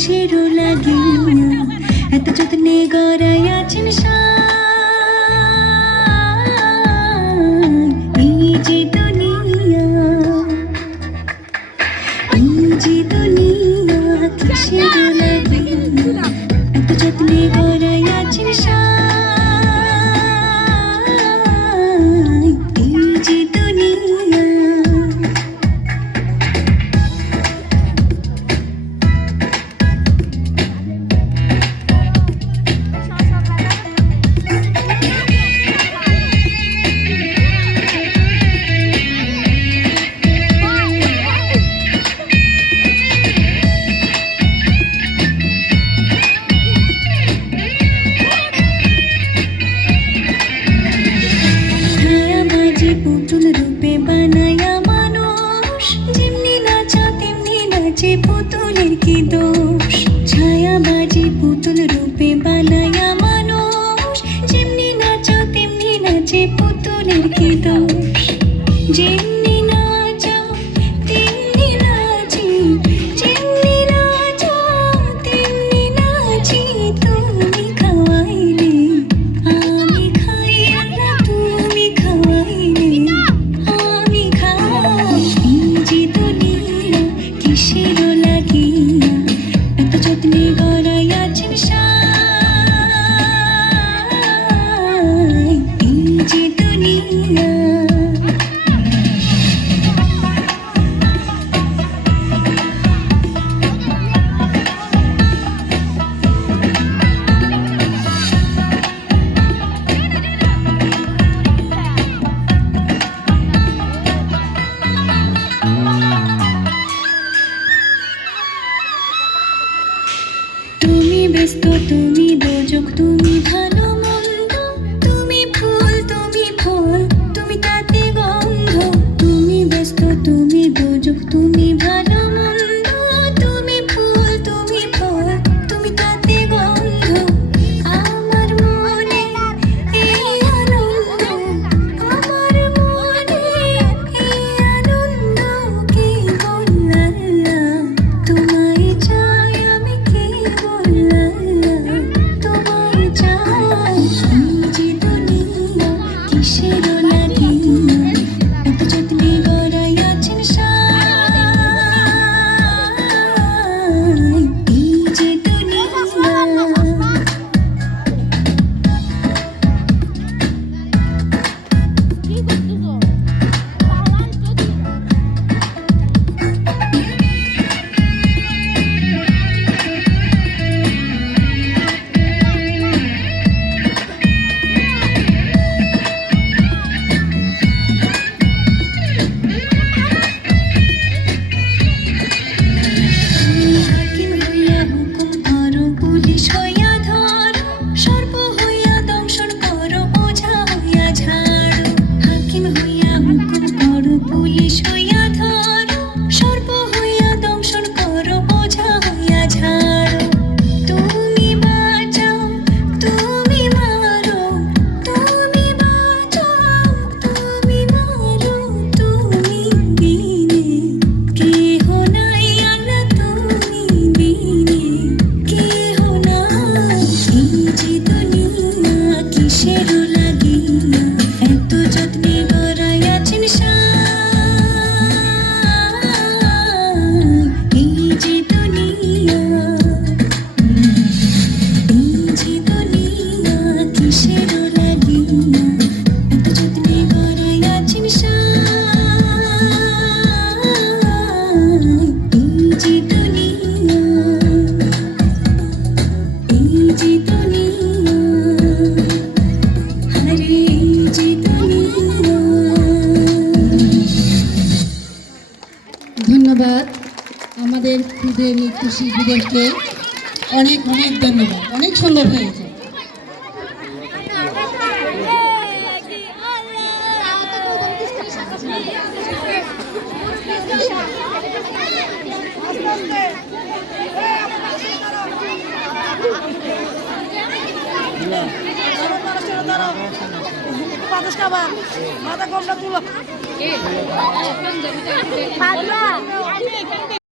কিসেরও লাগিয়া এত যত্নে গড়াই আছেন এই যে দুনিয়া, এই যে দুনিয়া কিসেরও লাগিয়া এত যত্নে গড়াই আছেন এই যে দুনিয়া। পুতুল রূপে বানায়া মানুষ, যেমনি নাচা তেমনি নাচে, পুতুলের কি দোষ? ছায়াবাজি পুতুল রূপে বানায়া মানুষ, যেমনি নাচা তেমনি নাচে, পুতুলের কি দোষ? যেমনি নাচা তেমনি নাচি, যেমনি নাচা তেমনি নাচি, তুমি খাওয়াইলে আমি খাই না, তুমি খাওয়াইলে আমি খাই। এই যে দুনিয়া কিসেরও লাগিয়া এত যত্নে গড়াই আছেন এই যে দুনিয়া। তুমি ব্যস্ত, তুমি দোজক, তুমি ভালো মন্দ, তুমি ফুল, তুমি ফল, তুমি তাতে গন্ধ। তুমি ব্যস্ত, তুমি দোজক, তুমি ভালো মন্দ, তুমি ফুল, তুমি ফল, তুমি তাতে গন্ধ। আমার মনে এই আনন্দ, আমার মনে এই আনন্দ, কে বললা তোমায় চাই আমি, কে বললা তোমায় চাই। এই যে দুনিয়া কিসেরও লাগিয়া এত যত্নে গড়াই আছেন এই যে দুনিয়া। হাকিম হইয়া হুকুম করো, পুলিশ হইয়া ধরো, সর্প হইয়া দংশন করো, ওঝা হইয়া ঝাড়ো। হাকিম হইয়া হুকুম করো, পুলিশ হইয়া ধরো, সর্প হইয়া দংশন করো, ওঝা হইয়া ঝাড়ো। তুমি বাঁচাও, তুমি মারো, তুমি বাঁচাও, তুমি মারো, তুমি বিনে কেহ নাই আল্লাহ, তুমি বিনে কেহ নাই। এই যে দুনিয়া কিসেরও লাগিয়া এত যত্নে গড়াই আছেন এই যে দুনিয়া, এই যে দুনিয়া কিসেরও লাগিয়া এত যত্নে গড়াই আছেন এই যে দুনিয়া, এই যে দুনিয়া, আরে এই যে দুনিয়া। ধন্যবাদ আমাদের খুদে নৃত্য শিল্পীদেরকে, অনেক অনেক ধন্যবাদ, অনেক সুন্দর হয়েছে। মাথা কমটা তুলো।